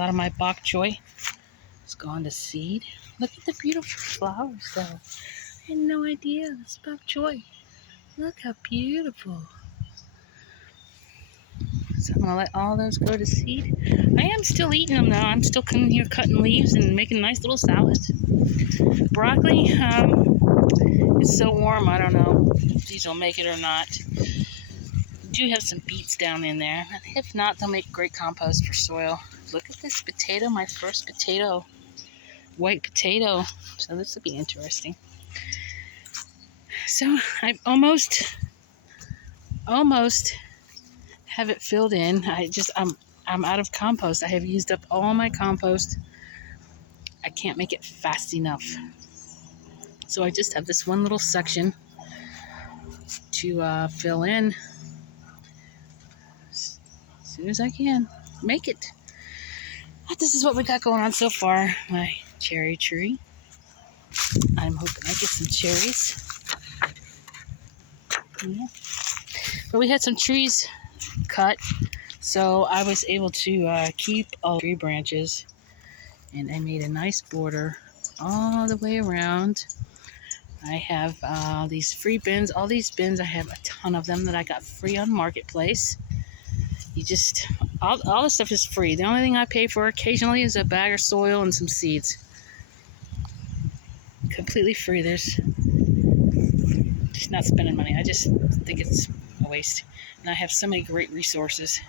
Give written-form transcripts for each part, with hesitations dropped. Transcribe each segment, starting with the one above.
A lot of my bok choy has gone to seed. Look at the beautiful flowers, though. I had no idea. That's bok choy. Look how beautiful. So I'm going to let all those go to seed. I am still eating them, though. I'm still coming here cutting leaves and making nice little salads. Broccoli, it's so warm, I don't know if these will make it or not. I do have some beets down in there. If not, they'll make great compost for soil. Look at this potato, my first potato. White potato. So this will be interesting. So I've almost have it filled in. I'm out of compost. I have used up all my compost. I can't make it fast enough. So I just have this one little section to fill in as soon as I can. Make it. But this is what we got going on so far. My cherry tree. I'm hoping I get some cherries. Yeah. But we had some trees cut, so I was able to keep all the tree branches, and I made a nice border all the way around. I have these free bins. All these bins, I have a ton of them that I got free on Marketplace. All the stuff is free. The only thing I pay for occasionally is a bag of soil and some seeds. Completely free. There's just not spending money. I just think it's a waste. And I have so many great resources.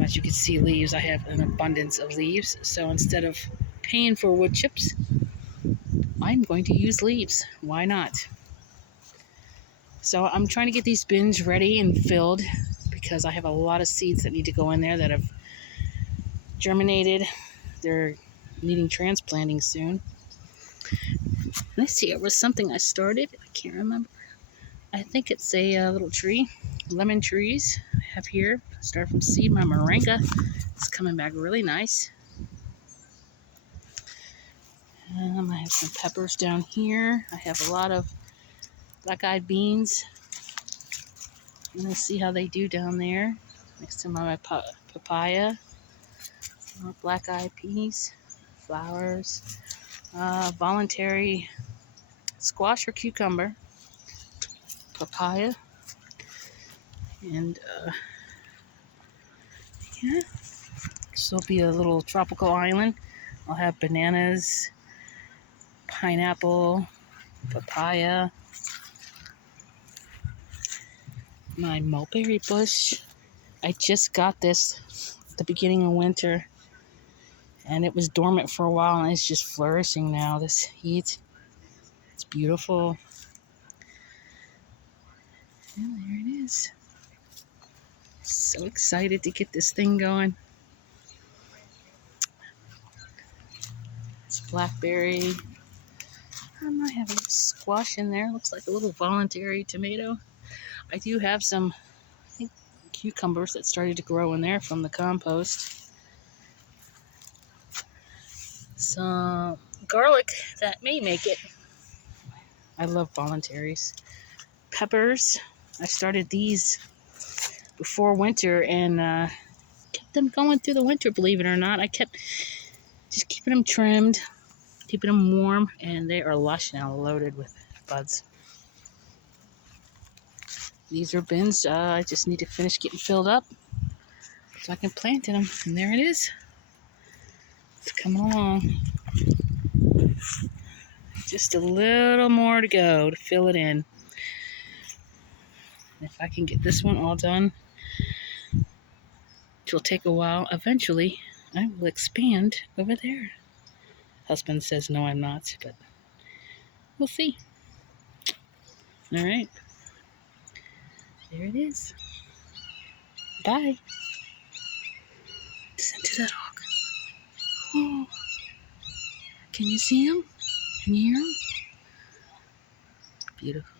As you can see, leaves. I have an abundance of leaves. So instead of paying for wood chips, I'm going to use leaves. Why not? So I'm trying to get these bins ready and filled because I have a lot of seeds that need to go in there that have germinated. They're needing transplanting soon. Let's see, it was something I started. I can't remember. I think it's a little tree. Lemon trees I have here. Start from seed. My moringa is coming back really nice. I have some peppers down here. I have a lot of black-eyed beans. I'm going to see how they do down there next to my papaya. More black-eyed peas, flowers, voluntary squash or cucumber, papaya, and yeah, this will be a little tropical island. I'll have bananas, pineapple, papaya, my mulberry bush. I just got this at the beginning of winter, and it was dormant for a while, and it's just flourishing now. This heat, it's beautiful. And there it is. So excited to get this thing going. It's blackberry. I might have a squash in there. Looks like a little voluntary tomato. I do have some, I think, cucumbers that started to grow in there from the compost. Some garlic that may make it. I love voluntaries. Peppers. I started these before winter and kept them going through the winter, believe it or not. I kept just keeping them trimmed, keeping them warm, and they are lush now, loaded with buds. These are bins. I just need to finish getting filled up so I can plant in them. And there it is. It's coming along. Just a little more to go to fill it in. If I can get this one all done, which will take a while, eventually I will expand over there. Husband says no, I'm not, but we'll see. All right. There it is. Bye. Listen to that hawk. Oh. Can you see him? Can you hear him? Beautiful.